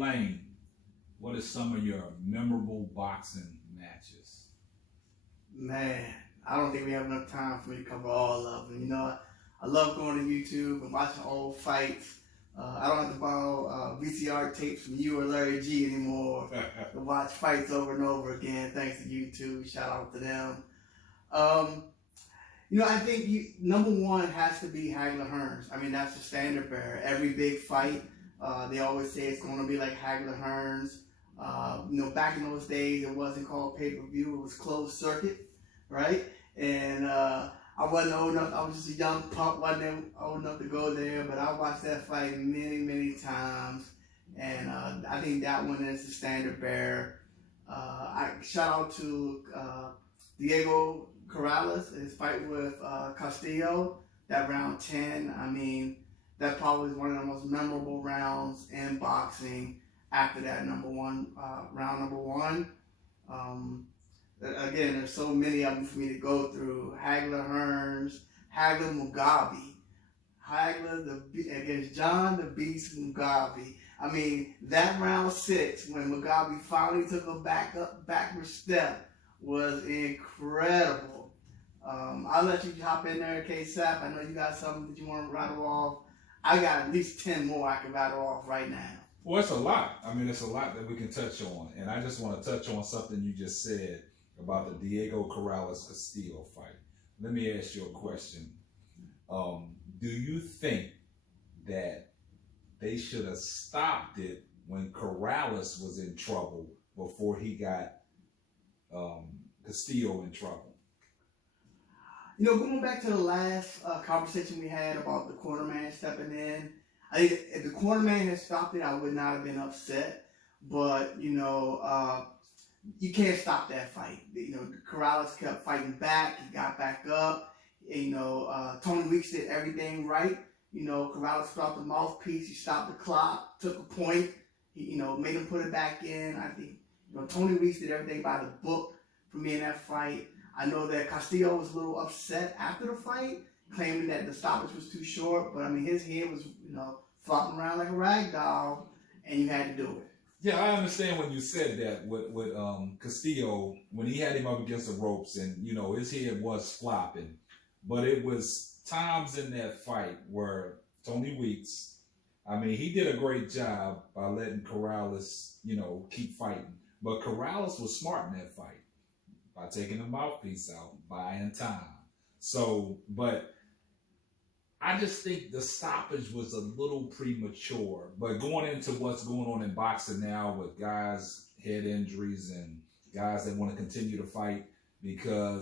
Lane, what are some of your memorable boxing matches? Man, I don't think we have enough time for me to cover all of them. You know, I love going to YouTube and watching old fights. I don't have to borrow VCR tapes from you or Larry G anymore to watch fights over and over again, thanks to YouTube. Shout out to them. You know, I think number one has to be Hagler Hearns. I mean, that's the standard bearer. Every big fight, they always say it's going to be like Hagler Hearns. You know, back in those days, it wasn't called pay-per-view. It was closed circuit, right? And I wasn't old enough. I was just a young punk. Wasn't old enough to go there. But I watched that fight many, many times. And I think that one is the standard bearer. I shout out to Diego Corrales, his fight with Castillo, that round 10. I mean, that probably was one of the most memorable rounds in boxing after that round number one. Again, there's so many of them for me to go through. Hagler Hearns, Hagler Mugabe, Hagler against John the Beast Mugabe. I mean, that round 6 when Mugabe finally took a backward step was incredible. I'll let you hop in there, K-Sap. I know you got something that you want to rattle off. I got at least 10 more I can rattle off right now. Well, it's a lot. I mean, it's a lot that we can touch on. And I just want to touch on something you just said about the Diego Corrales-Castillo fight. Let me ask you a question. Do you think that they should have stopped it when Corrales was in trouble before he got Castillo in trouble? You know, going back to the last conversation we had about the cornerman stepping in, I think if the cornerman had stopped it, I would not have been upset. But, you know, you can't stop that fight. You know, Corrales kept fighting back. He got back up. And, you know, Tony Weeks did everything right. You know, Corrales dropped the mouthpiece. He stopped the clock, took a point. He, you know, made him put it back in. I think, you know, Tony Weeks did everything by the book for me in that fight. I know that Castillo was a little upset after the fight, claiming that the stoppage was too short. But, I mean, his head was, you know, flopping around like a rag doll, and you had to do it. Yeah, I understand when you said that with Castillo, when he had him up against the ropes and, you know, his head was flopping. But it was times in that fight where Tony Weeks, I mean, he did a great job by letting Corrales, you know, keep fighting. But Corrales was smart in that fight by taking the mouthpiece out, buying time. So, but I just think the stoppage was a little premature. But going into what's going on in boxing now with guys' head injuries and guys that want to continue to fight because